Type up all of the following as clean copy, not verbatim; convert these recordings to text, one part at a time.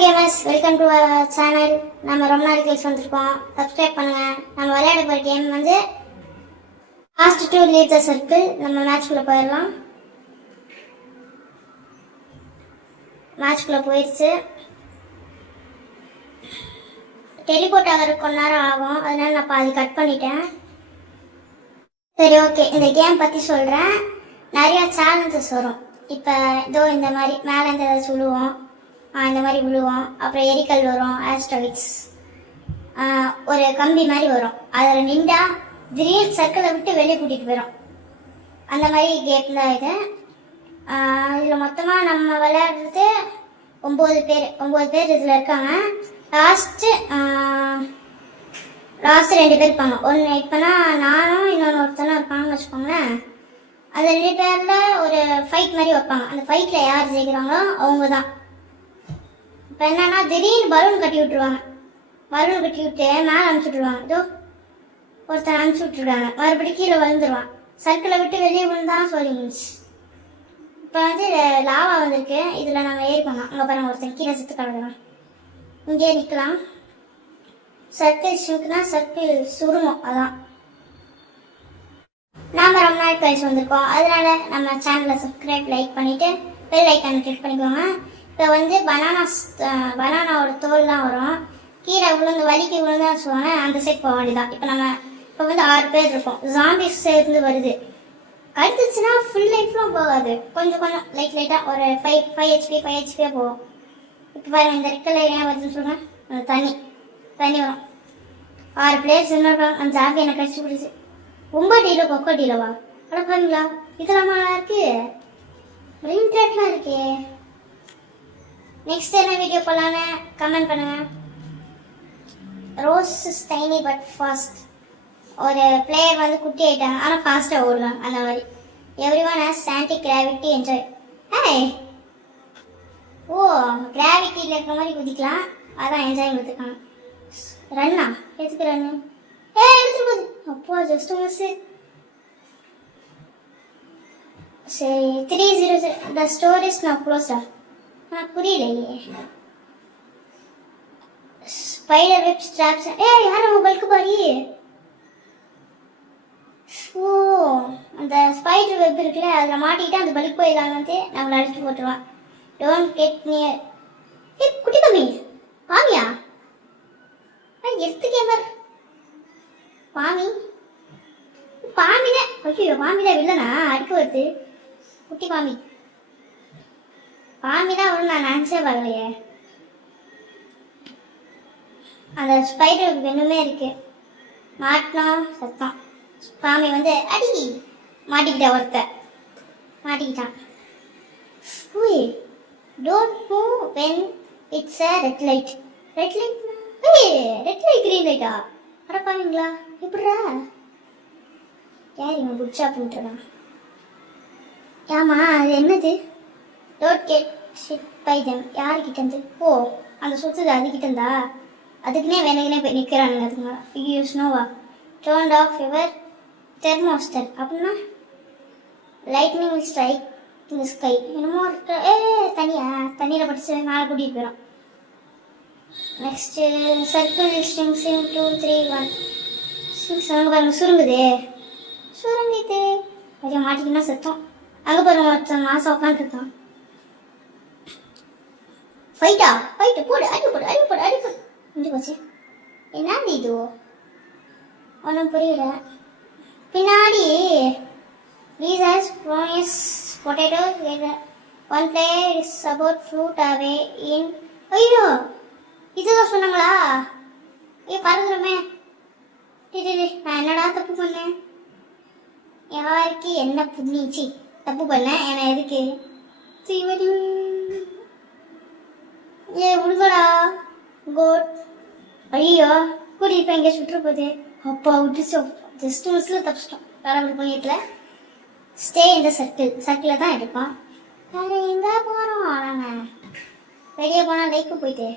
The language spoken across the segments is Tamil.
Gamers, welcome to channel. நம்ம ரொம்ப நாள் கழிச்சு வந்திருக்கோம். சப்ஸ்கிரைப் பண்ணுங்க. நம்ம விளையாட போகிற கேம் வந்து last to leave the circle. நம்ம மேட்ச்குள்ளே போயிடலாம். மேட்ச்குள்ளே போயிடுச்சு. டெலிபோர்ட் ஆகிறதுக்கு கொஞ்ச நேரம் ஆகும், அதனால நான் பாதி கட் பண்ணிட்டேன். சரி, ஓகே. இந்த கேம் பற்றி சொல்கிறேன். நிறையா சேலஞ்சஸ் வரும். இப்போ இதோ இந்த மாதிரி மேலே இருந்து ஏதாச்சும் விழுவோம், இந்த மாதிரி விழுவோம். அப்புறம் எரிக்கல் வரும், ஆஸ்ட்ராய்ட்ஸ், ஒரு கம்பி மாதிரி வரும். அதில் நின்றா திடீர்னு சர்க்கிளை விட்டு வெளியே கூட்டிகிட்டு போயிடும். அந்த மாதிரி கேம் தான் இது. இதில் மொத்தமாக நம்ம விளையாடுறது 9 பேர் இதில் இருக்காங்க. லாஸ்ட்டு 2 பேர் இருப்பாங்க. ஒன்று இப்போனா நானும் இன்னொன்று ஒருத்தனும் இருப்பாங்கன்னு வச்சுக்கோங்களேன். அந்த 2 பேரில் ஒரு ஃபைட் மாதிரி வைப்பாங்க. அந்த ஃபைட்டில் யார் ஜெயிக்கிறாங்களோ அவங்க தான். இப்போ என்னன்னா திடீர்னு பலூன் கட்டி விட்டுருவாங்க. பலூன் கட்டி விட்டு மேலே அனுப்பிச்சி விட்ருவாங்க. இதோ ஒருத்தர் அனுப்பிச்சி விட்டுருக்காங்க. மறுபடியும் கீழே விழுந்துருவான். சர்க்கிளை விட்டு வெளியே விழுந்தான் சொல்லிச்சு. இப்போ வந்து லாவா வந்திருக்கு. இதில் நம்ம ஏறி பண்ணோம். அங்கே பாருங்க, ஒருத்தர் கீழே சுற்று கலந்துடும். இங்கே நிற்கலாம். சர்க்கிள் ஷிங்க்னா சர்க்கிள் சுருங்கும். அதான் நாம் ரொம்ப நாள் கழிச்சு வந்திருக்கோம். அதனால நம்ம சேனலை சப்ஸ்கிரைப், லைக் பண்ணிவிட்டு பெல் ஐக்கானை கிளிக் பண்ணிக்கோங்க. இப்போ வந்து பனானாவோட தோல் தான் வரும். கீரை விழுந்து வலிக்கு விழுந்தா வச்சுக்கோங்க, அந்த சைட் போக வேண்டியதான். இப்போ வந்து 6 பேர் இருக்கோம். ஜாம்பிஸ் சேர்ந்து வருது. கடிச்சிச்சுன்னா ஃபுல் லைஃப்லாம் போகாது, கொஞ்சம் லைட்டாக ஒரு 5 ஹெச்பியாக போகும். இப்போ பாருங்க, இந்த ரெக்கலை ஏன் வருதுன்னு சொல்லுங்கள். தண்ணி வரும். 6 பிளேயர்ஸ் இன்னொரு அந்த ஜாம்பி எனக்கு கடிச்சு பிடிச்சி. 9 டீலோ கொக்கோ டீலோவா? அட பாருங்களா, இதெல்லாம் நல்லா இருக்கு. இன்ட்ரெஸ்ட்லாம் இருக்கே. நெக்ஸ்ட் என்ன வீடியோ போடலான்னு கமெண்ட் பண்ணுங்க. Rose is tiny but fast. ஒரு பிளேயர் வந்து குட்டி ஆயிட்டாங்க, ஆனால் ஃபாஸ்ட்டாக ஓடுவாங்க. அந்த மாதிரி everyone has anti gravity enjoy. ஓ, கிராவிட்டியில் இருக்கிற மாதிரி குதிக்கலாம், அதான் என்ஜாய் கொடுத்துருக்காங்க. ரன்னா எதுக்கு ரன்னு? எடுத்துட்டு போகுது. அப்போ ஜஸ்ட் மிஸ். சரி, 300. த ஸ்டோர் இஸ் நவ் க்ளோஸ்டா. புரியலையே. Spider web straps. யார் நம்ம பல்க்கு பாடி? ஓ, அந்த ஸ்பைடர் வெப் இருக்குல்ல, அதில் மாட்டிக்கிட்டு அந்த பல்க் போயிடலாம் வந்து நம்மளை அடிச்சு போட்டுருவான். Don't get near. குட்டி கம்மி பாமியா? எடுத்து கேமர் பாமிதான். ஐயோ, பாமிதான் இல்லைண்ணா, அடிக்க வருது. குட்டி பாமிதான் வரும். நான் நினச்சே பார்க்கலையே. அந்த ஸ்பைடர் வெண்ணுமே இருக்கு. மாட்டினோம் சத்தம். பாமி வந்து அடி மாட்டிக்கிட்டான். Don't move when it's a red light. Red light green லைட்டா? அடப்பாவீங்களா, எப்படிரா? யார் இவன் குட் ஷாப் பண்ணிட்டுருக்கான்? ஆமா, அது என்னது? Don't get shit by them. யார்கிட்ட இருந்து? ஓ, அந்த சுற்றுது அதுக்கிட்ட இருந்தா? அதுக்குன்னே வேணுக்குனே போய் நிற்கிறானுங்க. அதுங்க ஐயோ, ஸ்னோவா? Turned off your thermostat. அப்படின்னா லைட்னிங் வில் ஸ்ட்ரைக் இந்த ஸ்கை. என்னமோ இருக்க. தண்ணியில் படிச்சு மேலே கூட்டிகிட்டு போயிடும். Next circle strings 2 3 1 strings. அங்கே பாருங்க, சுருங்குது. கொஞ்சம் மாட்டிக்கினா சத்தம். அங்கே பாருங்க, ஒருத்தன் மாசம் உட்காந்துருக்கான். ஃபைட்டு போடு, அடி முடிஞ்சு போச்சு. என்னது இது? ஒன்றும் புரியல. பின்னாடி ரீசர்ஸ் ப்ரோனியஸ் potato. One player is about float away in. ஐயோ, இதுதான் சொன்னாங்களா? பறந்துடுமே. நான் என்னடா தப்பு பண்ணேன்? யாருக்கு என்ன புண்ணிச்சு தப்பு பண்ணேன்? ஏன்னா எதுக்கு விடுங்கடா. கோட். ஐயோ, கூட்டிட்டு போய் எங்கேயா சுற்று போகுது. அப்பா விட்டுச்சோம். ஜஸ்ட் மிஸ்ல தப்பிச்சிட்டோம். கடவுள் புண்ணியத்துல. ஸ்டே இந்த சர்க்கிளில் தான் இருப்போம். வேறு எங்கே போகிறோம் நாங்கள்? வெளியே போனால் லைக்கு போயிட்டு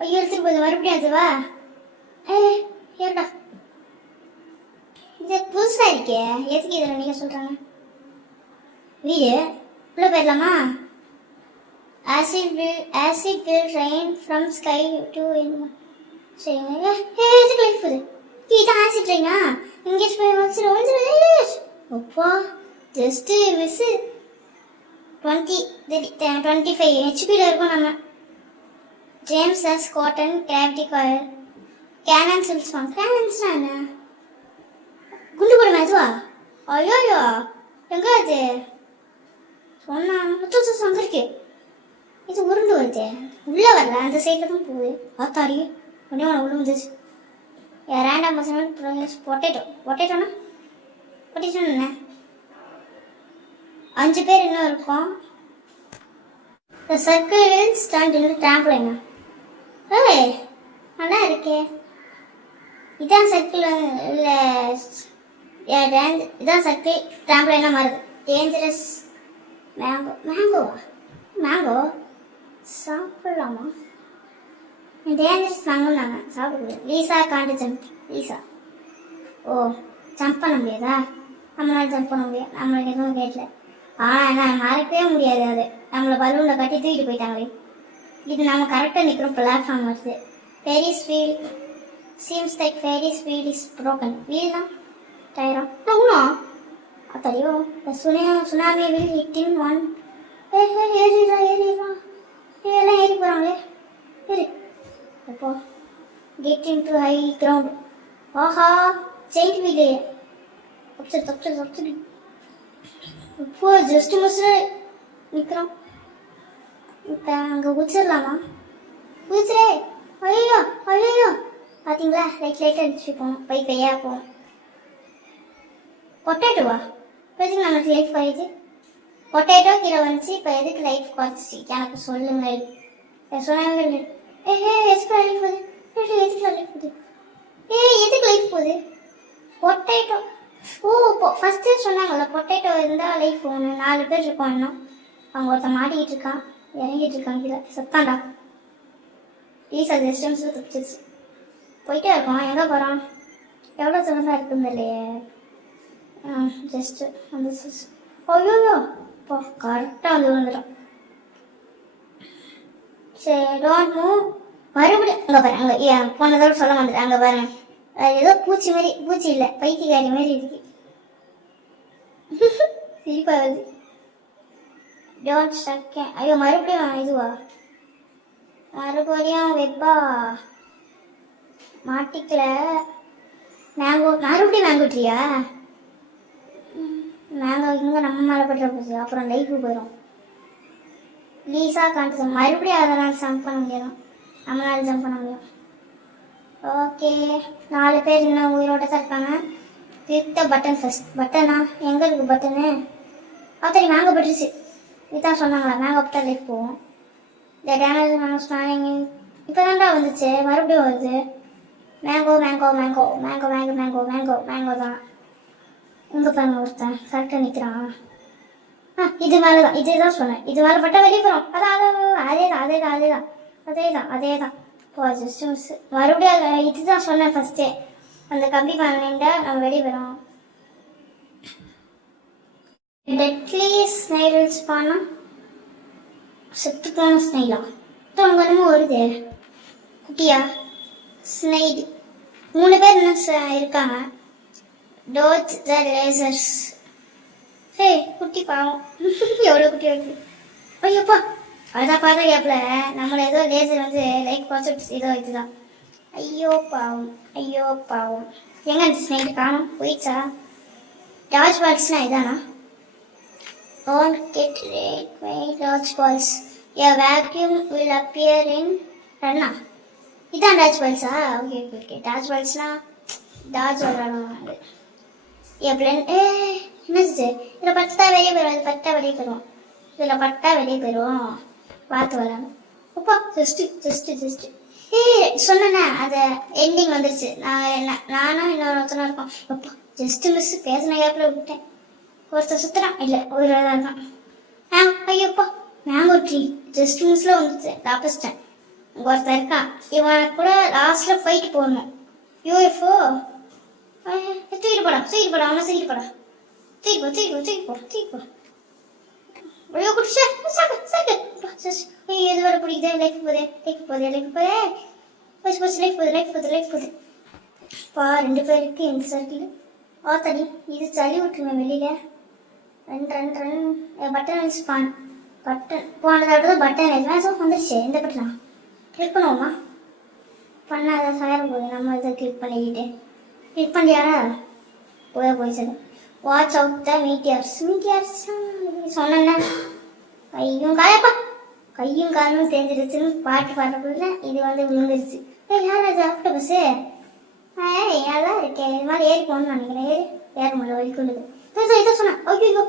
ஐயோ எடுத்துட்டு போகுது. மறுபடியும் அதுவா? ஏடா, இது புதுசாக இருக்கே. எதுக்கு இதில் நீங்கள் சொல்கிறாங்க? வீடு உள்ளே போயிடலாமா? Acid will rain from from sky to சரிங்க. எதுக்கு லைஃப் போகுது? இதான் ஆசிட் ட்ரெயினா? இங்கேஜ் போய் வச்சு அப்பா ஜஸ்ட் மிஸ் 25 ஹெச்பியில் இருக்கும் நம்ம. James S cotton gravity coil cannon சில்ஸ்வான். கேனன்ஸ்னா என்ன? குண்டு போடுமா அதுவா? ஐயோயோ எங்க அது சொன்னா அங்கே இருக்கு. இது உருண்டு வருது, உள்ளே வரல, அந்த சைடில் தான் போகுது. ஆத்தாடி உடனே உள்ள வந்துச்சு. ரேண்டம் பர்சனல் பொட்டேட்டோனா என்ன? 5 பேர் இன்னும் இருக்கோம். The circle is turned into trampoline. ஏய் நல்லா இருக்கே. இதான் சர்க்கிள் இல்லை, இதான் சர்க்கிள் ட்ராம்பலைனாக மாறுது. டேஞ்சரஸ் மேங்கோ சாப்பிடலாமா? டேஞ்சரஸ் மேங்கோன்னாங்க, சாப்பிடக்கூடாது. லீசா காண்டு ஜம்ப். லீசா ஓ ஜம்ப் பண்ண முடியாதா? நம்மளால ஜம்ப் பண்ண முடியாது, நம்மளுக்கு எதுவும் கேட்கல. ஆனால் என்ன மறக்கவே முடியாது, அது நம்மளை பலூனில் கட்டி தூக்கிட்டு போயிட்டாங்களே. இது நம்ம கரெக்டாக நிற்கிறோம். பிளாட்ஃபார்ம் வருது. Ferris wheel seems like Ferris wheel is broken. வீல்லாம் டயரம் அத்தரையோ சுனாமி வீல் ஹிட்டிங் ஒன். ஏறிடுறா எல்லாம் ஏறி போகிறாங்களே. ஏறி அப்போ கெட்டிங் டு ஹை கிரவுண்ட். ஆஹா செயின்ட் வீடு தப்பிச்சு இப்போ ஜஸ்ட் மிஸ்ஸு நிற்கிறோம். இப்போ அங்கே குதிச்சிடலாமா? குதிச்சுரே. ஐயோ பார்த்தீங்களா, லைட் அடிச்சு போவோம், பையாக போவோம். பொட்டேட்டோவா? இப்போ எதுக்கு நம்மளுக்கு லைஃப் குறையுது? பொட்டேட்டோ கீழே வந்துச்சு, இப்போ எதுக்கு லைஃப் குறைச்சிச்சு எனக்கு சொல்லுங்கள். சொன்னாங்க எதுக்கு லைஃப் போகுது? எதுக்கு லைஃப் போகுது? பொட்டேட்டோ ஃபஸ்ட்டு சொன்னாங்கல்ல, பொட்டேட்டோ இருந்தால் லைஃப் போகணும். 4 பேர் இருக்கோம் இன்னும். அவங்க ஒருத்தன் மாட்டிக்கிட்டு இருக்கான், இறங்கிட்டு இருக்கான் கீழே, சத்தாண்டா. ப்ளீஸ் அது ரெஸ்டன்ஸில் தப்பிச்சிருச்சு. போயிட்டே இருக்கோம். எங்கே போகிறோம்? எவ்வளோ தூரம் இருக்குன்னு இல்லையே. ஜஸ்ட்டு அந்த ஐயோ இப்போ கரெக்டாக வந்து விழுந்துட்டோம். சரி டோன்ட் மூவ். மறுபடியும் அங்கே பாரு, அங்கே போனதோடு சொல்ல மாட்டேன். அங்கே பாருங்க, அது ஏதோ பூச்சி இல்லை, பைத்தியக்காரி மாதிரி இருக்கு. சிரிப்பாக வருது. Don't stuck. ஐயோ மறுபடியும் இதுவா? மறுபடியும் வெப்பா மாட்டிக்கல. மறுபடியும் மேங்கோ ட்ரீயா? மேங்கோ இங்கே நம்ம மேலே பட்டுற போச்சு, அப்புறம் லைஃபு போயிடும். லீஸா காண்டு மறுபடியும் அதனால் ஜம்ப் பண்ண முடியாது, நம்மளால ஜம்ப் பண்ண முடியும். ஓகே 4 பேர் இன்னும் உயிரோட தான் இருக்காங்க. Click the button first. பட்டனா எங்கே இருக்குது பட்டனு? சரி மேங்கோ பட்டுருச்சு. இதுதான் சொன்னாங்களா, மேங்கோ பட்டா லைஃப் போவோம். இந்த டேமேஜ் மேங்கோ ஸ்டார்டிங் இப்போ தான்டா வந்துச்சு, மறுபடியும் வருது. மேங்கோ தான். இங்கே பாருங்க ஒருத்தன் கரெக்டாக நிற்கிறான். இது மேலே தான், இதுதான் சொன்னேன். இது மேலே பட்டா வெளியே போகிறோம். அதே தான். இப்போ ஜஸ்ட் மிஸ். மறுபடியும் இதுதான் சொன்னேன் ஃபஸ்ட்டே, அந்த கம்பி பண்ணிட்டா நம்ம வெளியே போகிறோம். டெட்லி ஸ்னைல்ஸ் பானா செத்து போன ஸ்னைலா? அங்கே என்னமோ வருது குட்டியா ஸ்னைல். 3 பேர் இன்னும் இருக்காங்க. டோச் த லேசர்ஸ். ஹே குட்டி பாவம், எவ்வளோ குட்டி வருது. ஐயோப்பா அதான் பார்த்தா கேப்பில் நம்மளை ஏதோ லேசர் வந்து லைக் ப்ராஜெக்ட் ஏதோ இதுதான். ஐயோ பாவம். எங்க அந்த ஸ்னைல் காணும் போயிடுச்சா? டார்ச் பால்ஸ்னா இதானா? Don't get rid by dodge balls. A vacuum will appear in runna. இதான் டார்ச் பால்ஸா? ஓகே டார்ச் பால்ஸ்னா டார்ச் விளாடுவாங்க. என்னது இதில் பட்டா வெளியே போயிடும். இதில் பட்டா வெளியே போயிடும். பார்த்து வரணும். அப்பா ஜஸ்ட்டு சொன்னேண்ணே, அது எண்டிங் வந்துருச்சு. நானும் இன்னொருத்தனும் இருக்கோம். அப்பா ஜஸ்ட்டு மிஸ் பேசின கேப்பில் விட்டேன். ஒருத்தர் சுற்றுறான், இல்லை ஒரு தான் இருக்கான். ஐயோப்பா மேங்கோ ட்ரீ ஜஸ்ட் மிஸ்ஸில் வந்துச்சு, தப்பிச்சிட்டேன். இங்கே ஒருத்தர் இருக்கான், இவன் கூட லாஸ்ட்டில் ஃபைட் போடணும். யூஎஃப்ஓ தூக்கிட்டு போடா அவனை தூக்கிட்டு போடா. தூக்கிப்போ ஐயோ குடிச்சா சாக்கு சாக்கு ஐயோ இது வர பிடிக்குது லைஃப் போதே போச்சு லைஃப் போகுது பா 2 பேருக்கு இந்த சர்க்கிள் தடி இது சளி விட்டுருவேன் வெளியில ரன் பட்டன் ஸ்பான் பட்டன் போன தடவை பட்டன் வேணும் வந்துருச்சு இந்த பட்டன் கிளிக் பண்ணுவோமா பண்ணாத சாயிரம் போகுது நம்ம இதை கிளிக் பண்ணியாரா போய் வாட்ச் அவுட் த மீட்டியர்ஸ் சொன்னேன்னா கையும் காலும் தெரிஞ்சிருச்சுன்னு பாட்டு பாடுறதுல இது வந்து விழுந்துருச்சு யார் அது ஆஃப்டர் பஸ்ஸு நல்லா இருக்கேன் இது மாதிரி ஏறி போகணும்னு நினைக்கிறேன் ஏற முடியல வலிக்குள்ளது இதை சொன்னேன் ஐயோ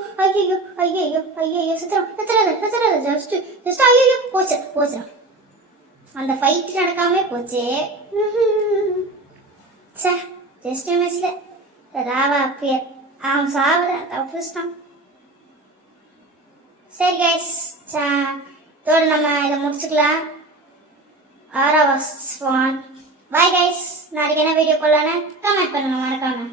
சுத்துறாத ஜஸ்ட் ஐயோ போச்சு அந்த ஃபைட் நடக்காம போச்சு சே ஜஸ்ட் மிஸ்ல ராவா அப்பியர் அவன் சாவல தப்புச்சிட்டான் சரி கைஸ் இதோட நம்ம இதை முடிச்சுக்கலாம் 6வது ஸ்வான் பாய் கைஸ் நாளைக்கு என்ன வீடியோ போடலான்னு கமெண்ட் பண்ணுங்க மறக்காம